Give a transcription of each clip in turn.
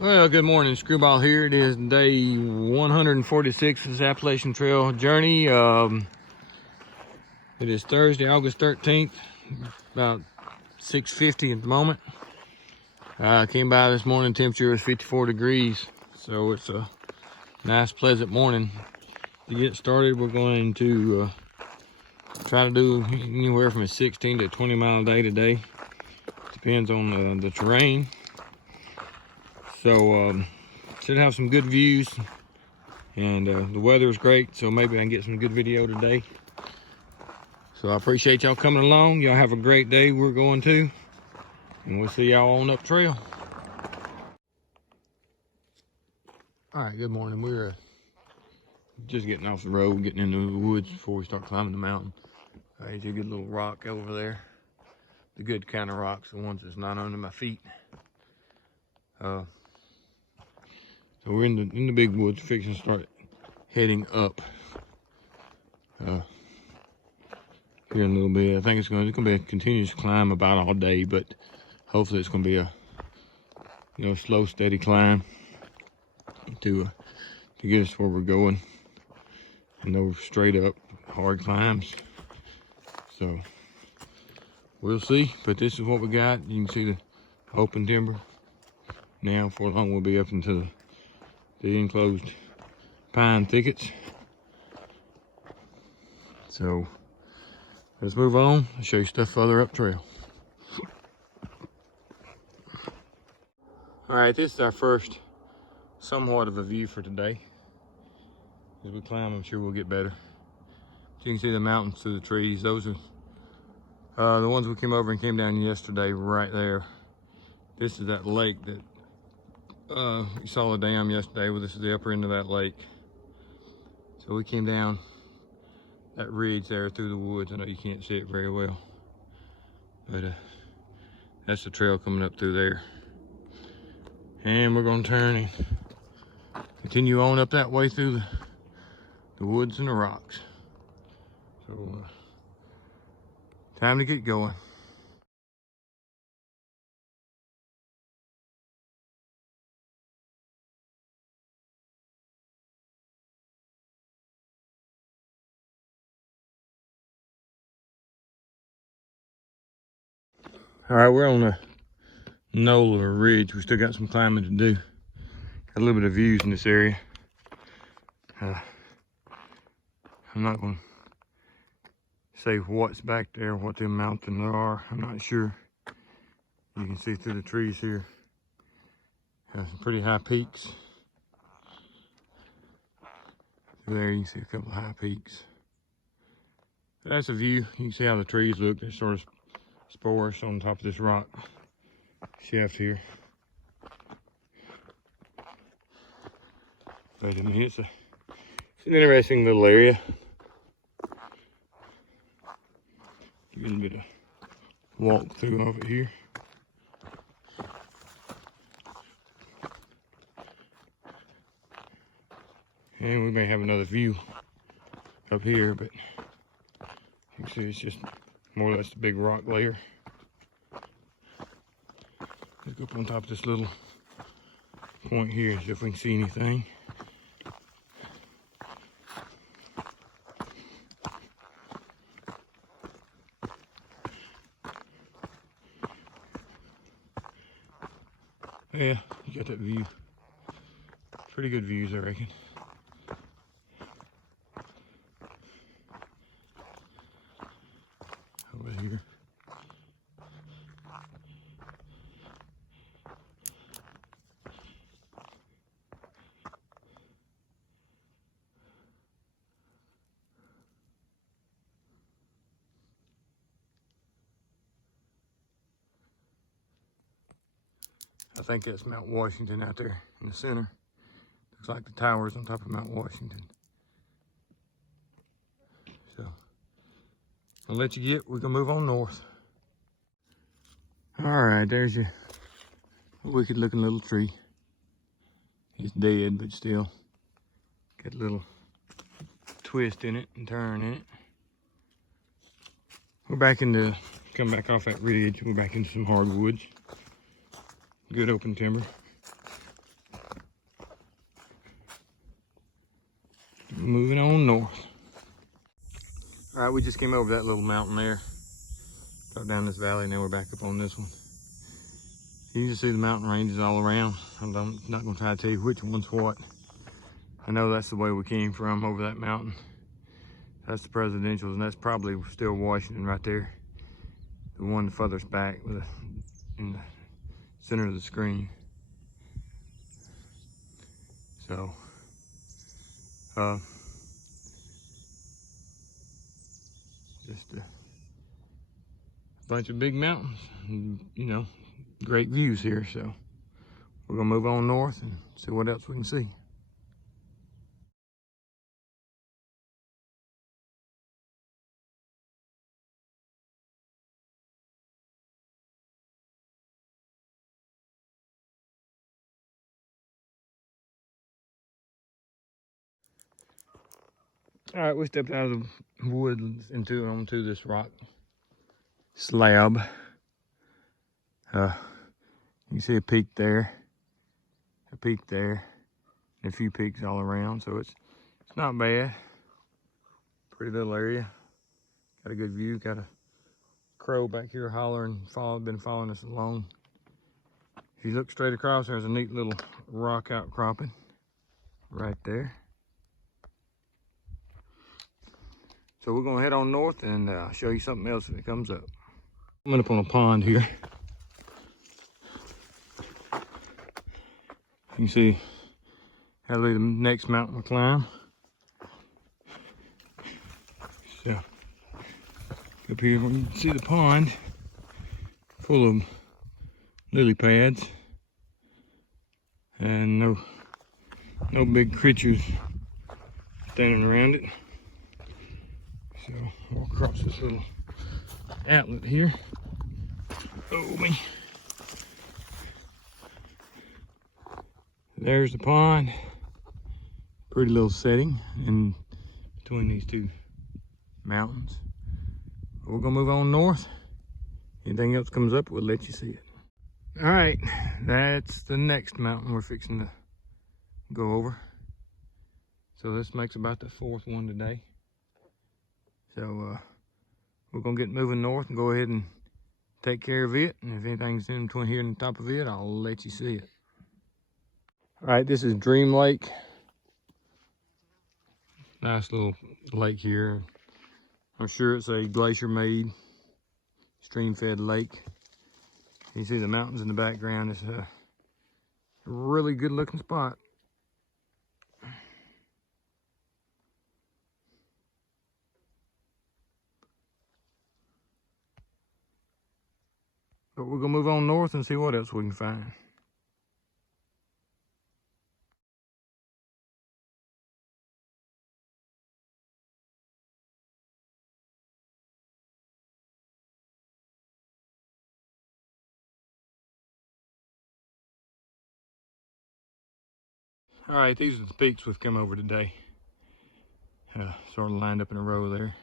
Well, good morning, Screwball here. It is day 146 of this Appalachian Trail journey. It is Thursday, August 13th, about 6:50 at the moment. I came by this morning, temperature was 54 degrees, so it's a nice, pleasant morning. To get started, we're going to try to do anywhere from a 16 to 20 mile a day today. Depends on the terrain. So, should have some good views, and the weather is great, so maybe I can get some good video today. So I appreciate y'all coming along. Y'all have a great day. We're going to, and we'll see y'all on up trail. All right, good morning. We're just getting off the road, getting into the woods before we start climbing the mountain. There's a good little rock over there. The good kind of rocks, the ones that's not under my feet. So we're in the big woods, fixing to start heading up here in a little bit. I think it's gonna be a continuous climb about all day, but hopefully it's gonna be a slow, steady climb to get us where we're going. And no straight up hard climbs. So we'll see, but this is what we got. You can see the open timber. Now, for long, we'll be up into the enclosed pine thickets. So let's move on. I'll show you stuff further up trail. All right, this is our first somewhat of a view for today. As we climb, I'm sure we'll get better. You can see the mountains through the trees. Those are the ones we came over and came down yesterday, right there. This is that lake that you saw the dam yesterday. Well, this is the upper end of that lake. So we came down that ridge there through the woods. I know you can't see it very well, but that's the trail coming up through there. And we're gonna turn and continue on up that way through the woods and the rocks. So time to get going. All right, we're on the Nola Ridge. We still got some climbing to do. Got a little bit of views in this area. I'm not going to say what's back there, what the mountains are. I'm not sure. You can see through the trees here. Have some pretty high peaks. Through there you can see a couple of high peaks. That's a view. You can see how the trees look. They're sort of spores on top of this rock shaft here. But I mean, it's an interesting little area. A little bit of walk through of it here. And we may have another view up here, but you can see it's just more or less the big rock layer. Let's go up on top of this little point here, see if we can see anything. Yeah, you got that view. Pretty good views, I reckon. Over here. I think that's Mount Washington out there in the center. Looks like the towers on top of Mount Washington. So I'll let you get, we're gonna move on north. All right, there's your wicked looking little tree. It's dead, but still got a little twist in it and turn in it. We're back into, come back off that ridge. We're back into some hardwoods. Good open timber. moving on north. All right, we just came over that little mountain there. Got down this valley, and now we're back up on this one. You can see the mountain ranges all around. I'm not gonna try to tell you which one's what. I know that's the way we came from, over that mountain. That's the Presidentials, and that's probably still Washington right there. The one furthest back in the center of the screen. So, just a bunch of big mountains, and, you know, great views here. So we're gonna move on north and see what else we can see. All right, we stepped out of the woods onto this rock slab. You can see a peak there, and a few peaks all around. So it's not bad. Pretty little area. Got a good view. Got a crow back here hollering. Been following us along. If you look straight across, there's a neat little rock outcropping right there. So we're gonna head on north and show you something else if it comes up. I'm up on a pond here. You can see that'll be the next mountain we climb. So up here you can see the pond full of lily pads and no big creatures standing around it. So walk across this little outlet here. Oh me. There's the pond. Pretty little setting in between these two mountains. We're gonna move on north. Anything else comes up, we'll let you see it. All right, that's the next mountain we're fixing to go over. So this makes about the fourth one today. So we're gonna get moving north and go ahead and take care of it. And if anything's in between here and the top of it, I'll let you see it. All right, this is Dream Lake. Nice little lake here. I'm sure it's a glacier-made, stream-fed lake. You see the mountains in the background. It's a really good-looking spot. But we're gonna move on north and see what else we can find. All right, these are the peaks we've come over today. Sort of lined up in a row there.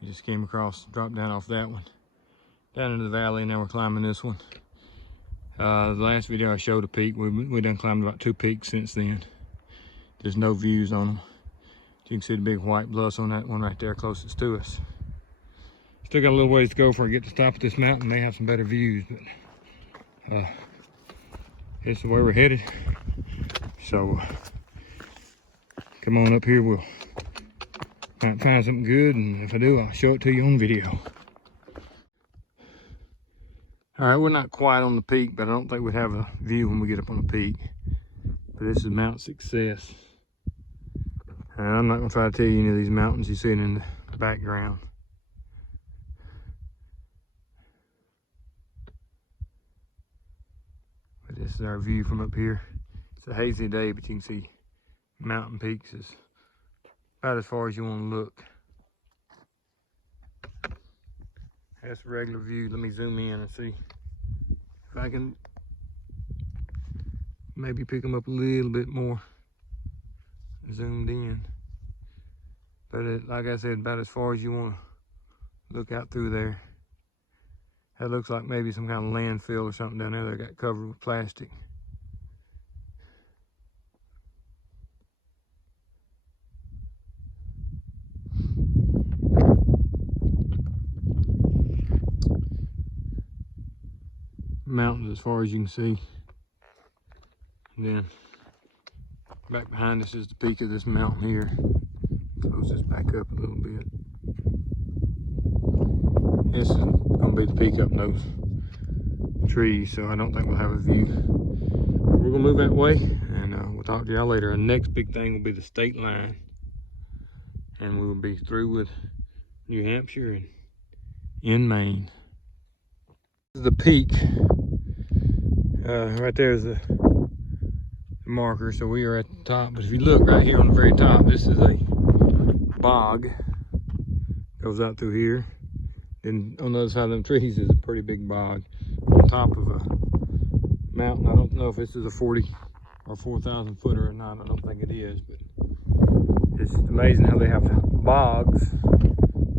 We just came across, dropped down off that one, down into the valley, and now we're climbing this one. The last video I showed a peak. We done climbed about 2 peaks since then. There's no views on them. You can see the big white bluffs on that one right there closest to us. Still got a little ways to go before I get to the top of this mountain. May have some better views, but it's the way we're headed. So come on up here, we'll might find something good, and if I do, I'll show it to you on video. All right, we're not quite on the peak, but I don't think we'd have a view when we get up on the peak. But this is Mount Success. And I'm not gonna try to tell you any of these mountains you see in the background. But this is our view from up here. It's a hazy day, but you can see mountain peaks is about as far as you want to look. That's a regular view. Let me zoom in and see if I can maybe pick them up a little bit more zoomed in. But like I said, about as far as you want to look out through there. That looks like maybe some kind of landfill or something down there that got covered with plastic. mountains as far as you can see. And then back behind us is the peak of this mountain here. Close this back up a little bit. This is gonna be the peak up in those trees, so I don't think we'll have a view. We're gonna move that way, and we'll talk to y'all later. Our next big thing will be the state line, and we will be through with New Hampshire and in Maine. This is the peak. Right there is the marker, so we are at the top. But if you look right here on the very top, this is a bog. Goes out through here. Then on the other side of them trees is a pretty big bog on top of a mountain. I don't know if this is a 40 or 4,000 footer or not. I don't think it is, but it's amazing how they have bogs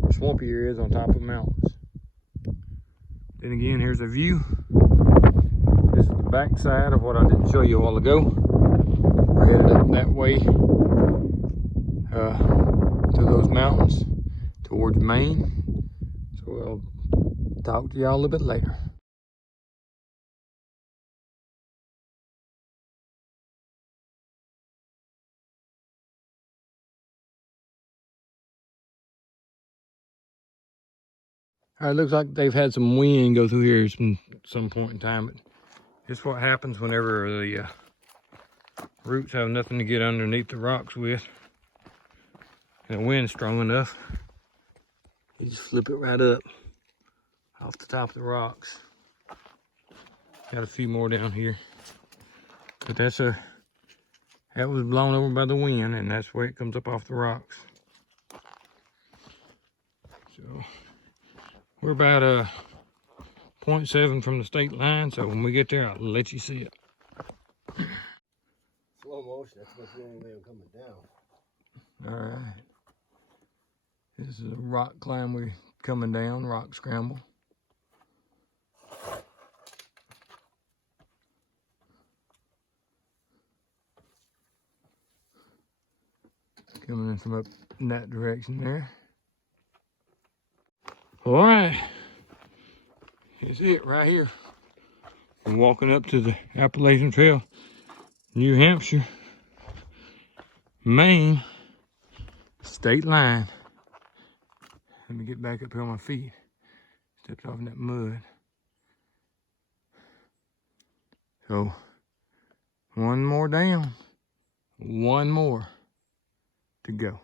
or swampy areas on top of mountains. Then again, here's a view. This is the back side of what I didn't show you a while ago. We're headed up that way to those mountains towards Maine. So we'll talk to y'all a little bit later. All right, looks like they've had some wind go through here some point in time, but this is what happens whenever the roots have nothing to get underneath the rocks with. And the wind's strong enough, you just flip it right up off the top of the rocks. Got a few more down here, but that was blown over by the wind, and that's where it comes up off the rocks. So we're about 0.7 from the state line, so when we get there, I'll let you see it. Slow motion, that's what's the only way I'm coming down. All right. This is a rock climb we're coming down, rock scramble. Coming in from up in that direction there. All right. Here's it right here. We're walking up to the Appalachian Trail, New Hampshire, Maine, state line. Let me get back up here on my feet. Stepped off in that mud. So, one more down, one more to go.